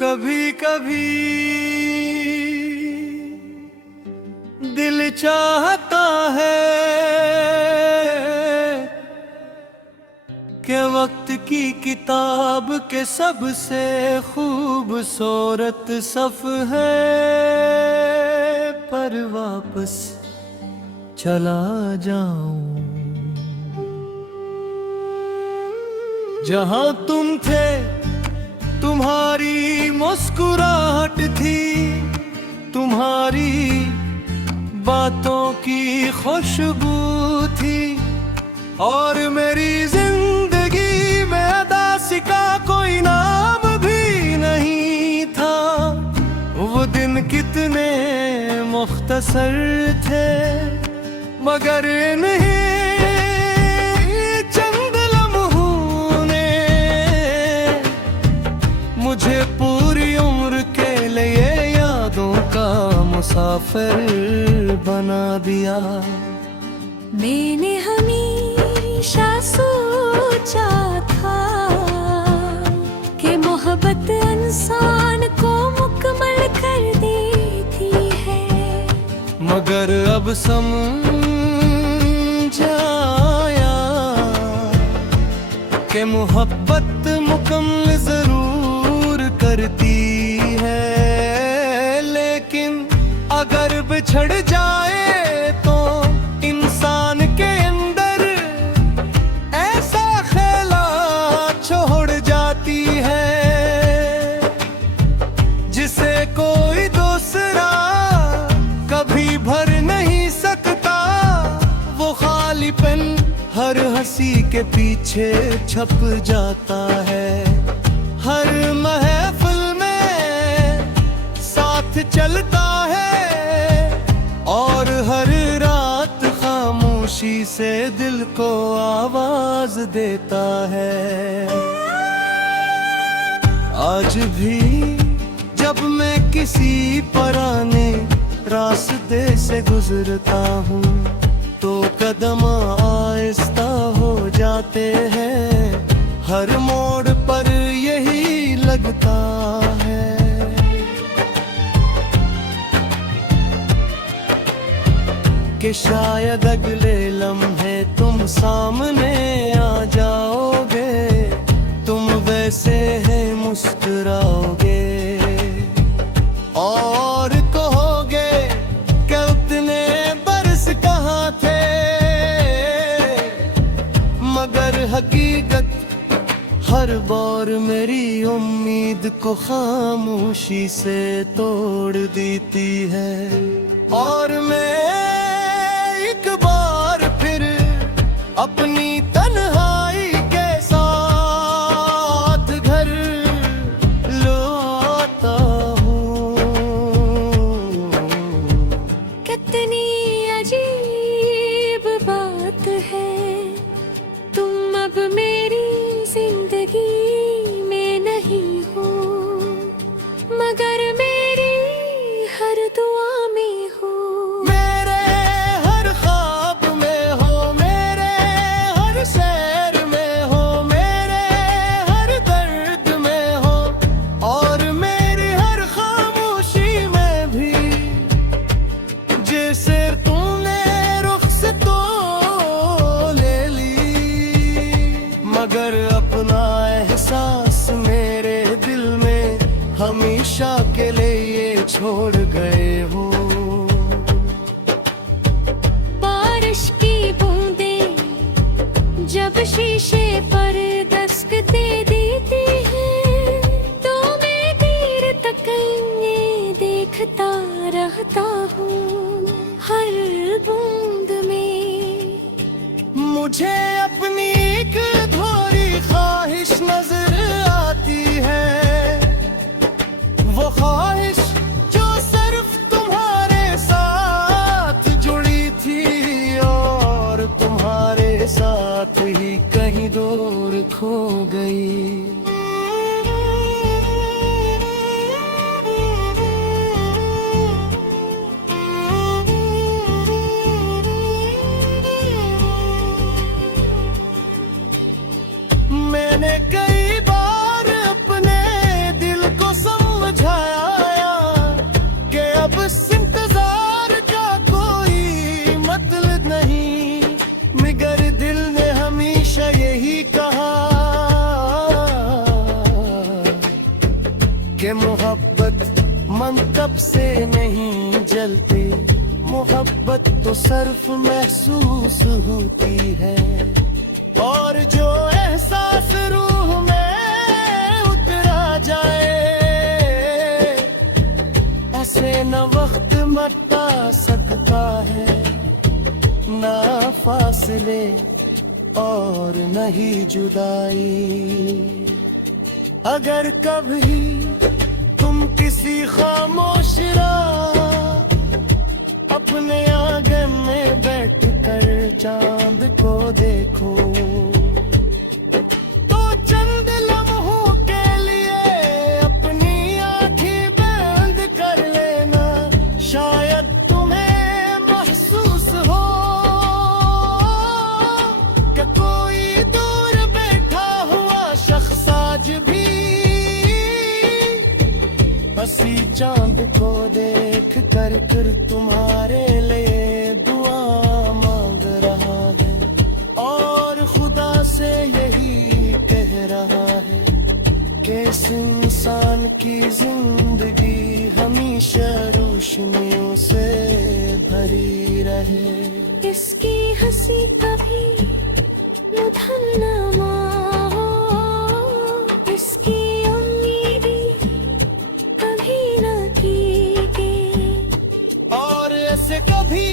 कभी कभी दिल चाहता है कि वक्त की किताब के सबसे खूबसूरत सफ़ है, पर वापस चला जाऊं जहां तुम थे। तुम्हारी मुस्कुराहट थी, तुम्हारी बातों की खुशबू थी, और मेरी जिंदगी में अदासी का कोई नाम भी नहीं था। वो दिन कितने मुख्तसर थे, मगर इन्हीं चंद लम्हों ने मुझे पूरी उम्र के लिए यादों का मुसाफिर बना दिया। मैंने हमेशा सोचा था कि मोहब्बत इंसान को मुकम्मल कर देती है, मगर अब समझ आया कि मोहब्बत मुकम्मल जरूर करती है, लेकिन अगर बिछड़ जाए तो इंसान के अंदर ऐसा ख्यालात छोड़ जाती है जिसे कोई दूसरा कभी भर नहीं सकता। वो खालीपन हर हंसी के पीछे छप जाता है, हर महफिल में साथ चलता है, और हर रात खामोशी से दिल को आवाज देता है। आज भी जब मैं किसी पुराने रास्ते से गुजरता हूँ तो कदम आहिस्ता हो जाते हैं, हर मोड़ पर यही लगता है कि शायद अगले लम्हे तुम सामने आ जाओगे, तुम वैसे है मुस्कुराओगे और कहोगे कि उतने बरस कहाँ थे, मगर हकीकत हर बार मेरी उम्मीद को खामोशी से तोड़ देती है, और मैं एक बार फिर अपनी तन्हाई के साथ घर लौटा हूँ। कितनी अजीब बात है, तुम अब मेरी जिंदगी में नहीं हो, मगर मेरी हर दुआ में हो, मेरे हर ख्वाब में हो, मेरे हर सैर में हो, मेरे हर दर्द में हो, और मेरी हर खामोशी में भी। जैसे तूने रुख्सत तो ले ली, मगर अपना एहसास मेरे दिल में हमेशा के लिए छोड़ गए हो। बारिश की बूंदें जब शीशे पर दस्तक दे देती हैं, तो मैं देर तक ये देखता रहता हूँ हर बूंद में। मुझे अपनी एक अधूरी ख्वाहिश नजर आती है, वो ख्वाहिश जो सिर्फ तुम्हारे साथ जुड़ी थी, और तुम्हारे साथ ही कहीं दूर खो गई। मैंने कई बार अपने दिल को समझा से नहीं जलते, मोहब्बत तो सिर्फ महसूस होती है। और जो एहसास रूह में उतरा जाए, ऐसे न वक्त मिटा सकता है, ना फासले और न ही जुदाई। अगर कभी तुम किसी खामोश रात अपने आंगन में बैठ कर चांद को देखो, तो चंद लम्हों के लिए अपनी आंखें बंद कर लेना। शायद तुम्हें महसूस हो कि कोई दूर बैठा हुआ शख्स आज भी हंसी चांद को देख कर तुम्हारे लिए दुआ मांग रहा है, और खुदा से यही कह रहा है कि इस इंसान की जिंदगी हमेशा रोशनियों से भरी रहे। इसकी हंसी कभी मुधल ना हो, इसकी उम्मीदें कभी न टूटे, और ऐसे कभी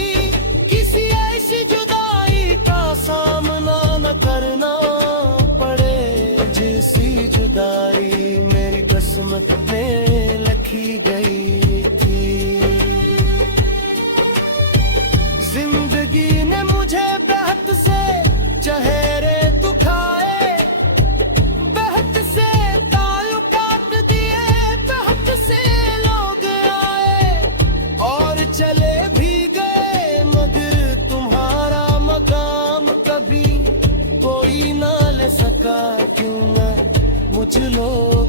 किसी ऐसी जुदाई का सामना न करना पड़े, जैसी जुदाई मेरी किस्मत में लिखी गई थी। जिंदगी ने मुझे बेहद से चेहरे दुखाए, बेहद से ताल्लुकात दिए, बेहद से लोग आए और चले भी गए, मगर तुम्हारा मकाम कभी कोई ना ले सका। क्यों ना मुझ लोग